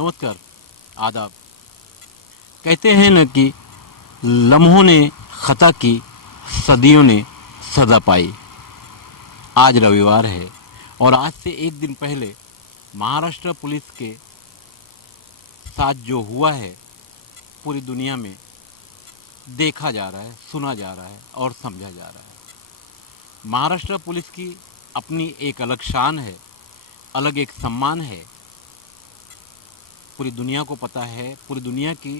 नमस्कार, आदाब। कहते हैं न कि लम्हों ने खता की, सदियों ने सदा पाई। आज रविवार है और आज से एक दिन पहले महाराष्ट्र पुलिस के साथ जो हुआ है पूरी दुनिया में देखा जा रहा है, सुना जा रहा है और समझा जा रहा है। महाराष्ट्र पुलिस की अपनी एक अलग शान है, अलग एक सम्मान है। पूरी दुनिया को पता है, पूरी दुनिया की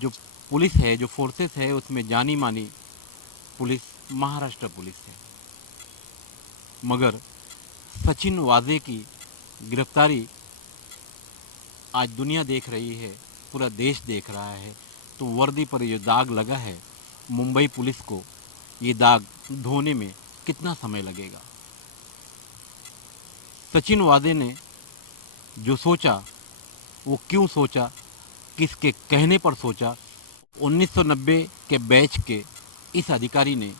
जो पुलिस है, जो फोर्सेस है, उसमें जानी मानी पुलिस महाराष्ट्र पुलिस है। मगर सचिन वाजे की गिरफ्तारी आज दुनिया देख रही है, पूरा देश देख रहा है, तो वर्दी पर ये दाग लगा है, मुंबई पुलिस को ये दाग धोने में कितना समय लगेगा। सचिन वाजे ने जो सोचा वो क्यों सोचा, किसके कहने पर सोचा। 1990 के बैच के इस अधिकारी ने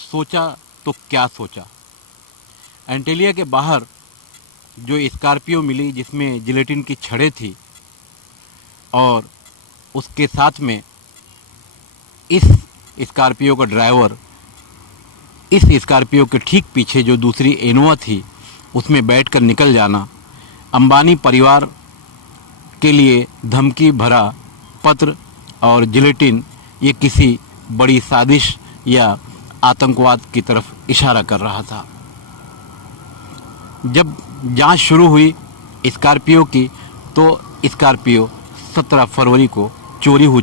सोचा तो क्या सोचा। एंटेलिया के बाहर जो स्कॉर्पियो मिली जिसमें जिलेटिन की छड़ें थी और उसके साथ में इस स्कॉर्पियो का ड्राइवर, इस स्कॉर्पियो के ठीक पीछे जो दूसरी इनोवा थी उसमें बैठकर निकल जाना, अंबानी परिवार के लिए धमकी भरा पत्र और जिलेटिन, ये किसी बड़ी साजिश या आतंकवाद की तरफ इशारा कर रहा था। जब जांच शुरू हुई स्कॉर्पियो की, तो स्कॉर्पियो 17 फरवरी को चोरी हो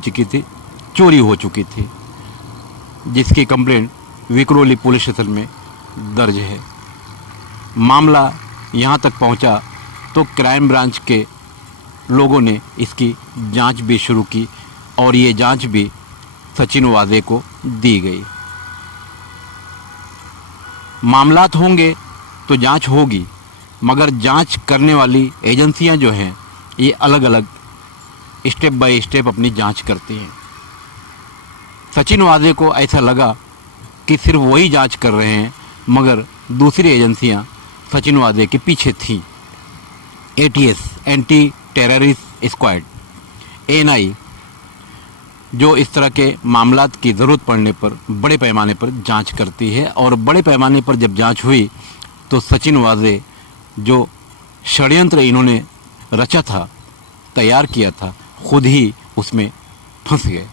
चुकी थी, जिसकी कंप्लेंट विक्रोली पुलिस स्टेशन में दर्ज है। मामला यहाँ तक पहुँचा तो क्राइम ब्रांच के लोगों ने इसकी जांच भी शुरू की और ये जांच भी सचिन वाजे को दी गई। मामलात होंगे तो जांच होगी, मगर जांच करने वाली एजेंसियां जो हैं ये अलग अलग स्टेप बाय स्टेप अपनी जांच करती हैं। सचिन वाजे को ऐसा लगा कि सिर्फ वही जांच कर रहे हैं, मगर दूसरी एजेंसियां सचिन वाजे के पीछे थीं। ATS, anti terrorist squad, ANI, जो इस तरह के मामलात की ज़रूरत पड़ने पर बड़े पैमाने पर जांच करती है। और बड़े पैमाने पर जब जांच हुई तो सचिन वाजे जो षड्यंत्र इन्होंने रचा था, तैयार किया था, खुद ही उसमें फंस गए।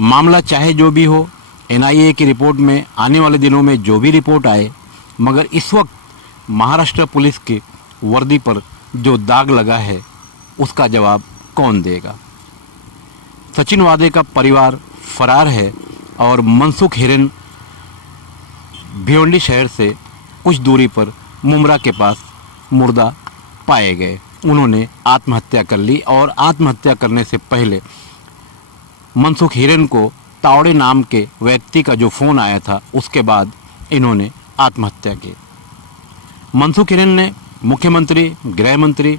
मामला चाहे जो भी हो, NIA की रिपोर्ट में आने वाले दिनों में जो भी रिपोर्ट आए, मगर इस वक्त महाराष्ट्र पुलिस की वर्दी पर जो दाग लगा है उसका जवाब कौन देगा। सचिन वाजे का परिवार फरार है और मनसुख हिरेन भिवंडी शहर से कुछ दूरी पर मुमरा के पास मुर्दा पाए गए। उन्होंने आत्महत्या कर ली और आत्महत्या करने से पहले मनसुख हिरेन को तावड़े नाम के व्यक्ति का जो फ़ोन आया था उसके बाद इन्होंने आत्महत्या की। मनसुख हिरेन ने मुख्यमंत्री, गृह मंत्री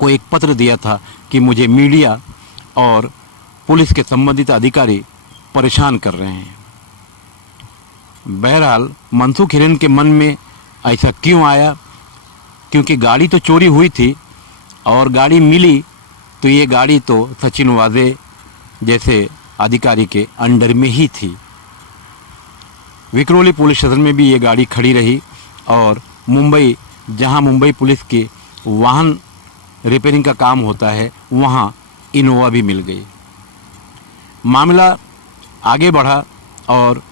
को एक पत्र दिया था कि मुझे मीडिया और पुलिस के संबंधित अधिकारी परेशान कर रहे हैं। बहरहाल मनसुख हिरेन के मन में ऐसा क्यों आया, क्योंकि गाड़ी तो चोरी हुई थी और गाड़ी मिली तो ये गाड़ी तो सचिन वाजे जैसे अधिकारी के अंडर में ही थी। विक्रोली पुलिस स्टेशन में भी ये गाड़ी खड़ी रही और मुंबई, जहां मुंबई पुलिस की वाहन रिपेयरिंग का काम होता है, वहां इनोवा भी मिल गई। मामला आगे बढ़ा और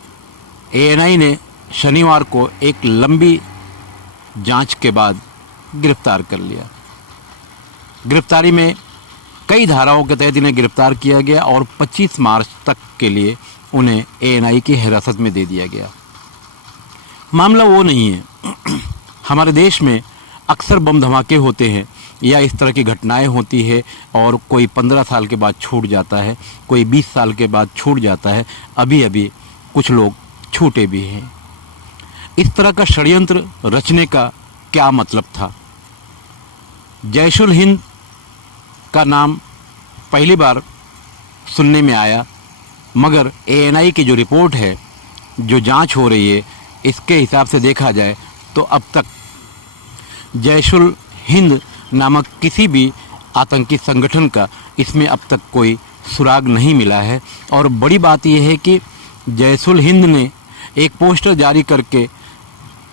ANI ने शनिवार को एक लंबी जांच के बाद गिरफ्तार कर लिया। गिरफ्तारी में कई धाराओं के तहत इन्हें गिरफ्तार किया गया और 25 मार्च तक के लिए उन्हें ANI की हिरासत में दे दिया गया। मामला वो नहीं है। हमारे देश में अक्सर बम धमाके होते हैं या इस तरह की घटनाएं होती है और कोई 15 साल के बाद छूट जाता है, कोई 20 साल के बाद छूट जाता है। अभी अभी कुछ लोग छूटे भी हैं। इस तरह का षड्यंत्र रचने का क्या मतलब था। जैशुल हिंद का नाम पहली बार सुनने में आया, मगर ANI की जो रिपोर्ट है, जो जांच हो रही है, इसके हिसाब से देखा जाए तो अब तक जैशुल हिंद नामक किसी भी आतंकी संगठन का इसमें अब तक कोई सुराग नहीं मिला है। और बड़ी बात यह है कि जैश-उल हिंद ने एक पोस्टर जारी करके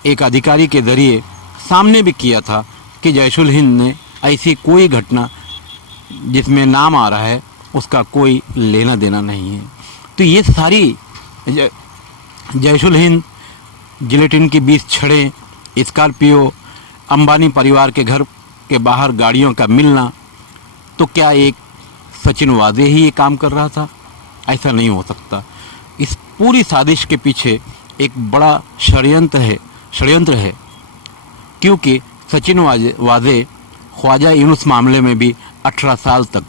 एक अधिकारी के ज़रिए सामने भी किया था कि जैश-उल हिंद ने ऐसी कोई घटना जिसमें नाम आ रहा है उसका कोई लेना देना नहीं है। तो ये सारी जैश-उल हिंद, जिलेटिन की 20 छड़ें, स्कॉर्पियो, अंबानी परिवार के घर के बाहर गाड़ियों का मिलना, तो क्या एक सचिन वाजे ही ये काम कर रहा था? ऐसा नहीं हो सकता। इस पूरी साजिश के पीछे एक बड़ा षड्यंत्र है क्योंकि सचिन वाजे ख्वाजा यूनुस मामले में भी 18 साल तक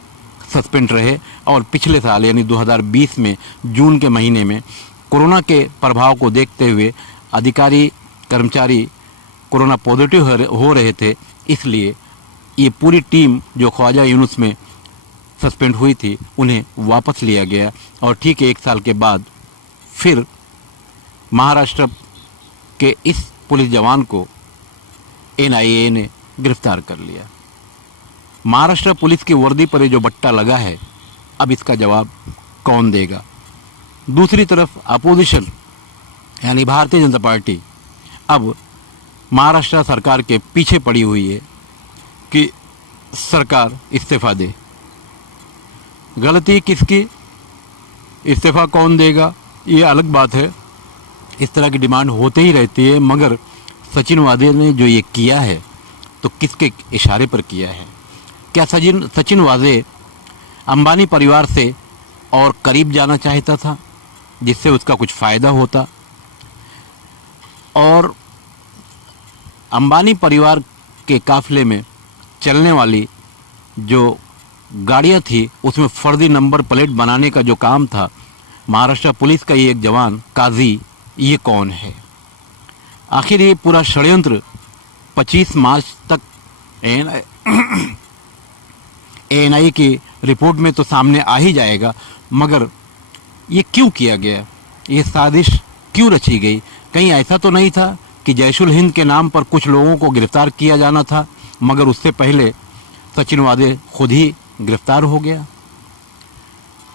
सस्पेंड रहे और पिछले साल यानी 2020 में जून के महीने में कोरोना के प्रभाव को देखते हुए अधिकारी कर्मचारी कोरोना पॉजिटिव हो रहे थे, इसलिए ये पूरी टीम जो ख्वाजा यूनुस में सस्पेंड हुई थी उन्हें वापस लिया गया और ठीक 1 साल के बाद फिर महाराष्ट्र के इस पुलिस जवान को NIA ने गिरफ्तार कर लिया। महाराष्ट्र पुलिस की वर्दी पर जो बट्टा लगा है, अब इसका जवाब कौन देगा? दूसरी तरफ अपोजिशन यानी भारतीय जनता पार्टी अब महाराष्ट्र सरकार के पीछे पड़ी हुई है कि सरकार इस्तीफा दे। गलती किसकी, इस्तीफा कौन देगा, ये अलग बात है। इस तरह की डिमांड होते ही रहती है, मगर सचिन वाजे ने जो ये किया है तो किसके इशारे पर किया है? क्या सचिन वाजे अंबानी परिवार से और करीब जाना चाहता था जिससे उसका कुछ फ़ायदा होता? और अंबानी परिवार के काफ़िले में चलने वाली जो गाड़ियाँ थी उसमें फर्जी नंबर प्लेट बनाने का जो काम था, महाराष्ट्र पुलिस का ये एक जवान काजी, ये कौन है? आखिर ये पूरा षड्यंत्र 25 मार्च तक ANI की रिपोर्ट में तो सामने आ ही जाएगा, मगर ये क्यों किया गया? ये साजिश क्यों रची गई? कहीं ऐसा तो नहीं था कि जैश-उल हिंद के नाम पर कुछ लोगों को गिरफ्तार किया जाना था, मगर उससे पहले सचिन वाजे खुद ही गिरफ्तार हो गया?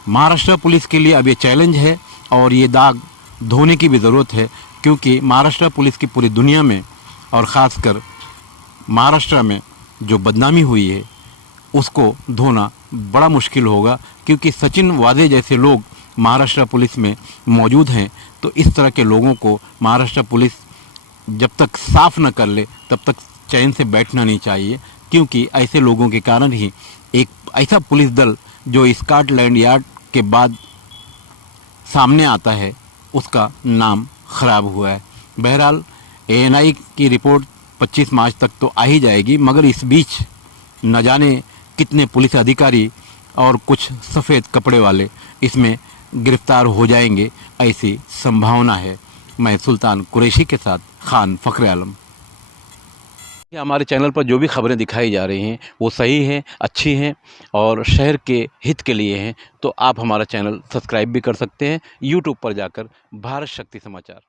महाराष्ट्र पुलिस के लिए अब ये चैलेंज है और ये दाग धोने की भी ज़रूरत है, क्योंकि महाराष्ट्र पुलिस की पूरी दुनिया में और ख़ासकर महाराष्ट्र में जो बदनामी हुई है उसको धोना बड़ा मुश्किल होगा, क्योंकि सचिन वाजे जैसे लोग महाराष्ट्र पुलिस में मौजूद हैं। तो इस तरह के लोगों को महाराष्ट्र पुलिस जब तक साफ़ न कर ले तब तक चैन से बैठना नहीं चाहिए, क्योंकि ऐसे लोगों के कारण ही एक ऐसा पुलिस दल जो स्कॉटलैंड यार्ड के बाद सामने आता है उसका नाम ख़राब हुआ है। बहरहाल ANI की रिपोर्ट 25 मार्च तक तो आ ही जाएगी, मगर इस बीच न जाने कितने पुलिस अधिकारी और कुछ सफ़ेद कपड़े वाले इसमें गिरफ्तार हो जाएंगे, ऐसी संभावना है। मैं सुल्तान कुरैशी के साथ खान फ़ख्र आलम। हमारे चैनल पर जो भी खबरें दिखाई जा रही हैं वो सही हैं, अच्छी हैं और शहर के हित के लिए हैं, तो आप हमारा चैनल सब्सक्राइब भी कर सकते हैं YouTube पर जाकर भारत शक्ति समाचार।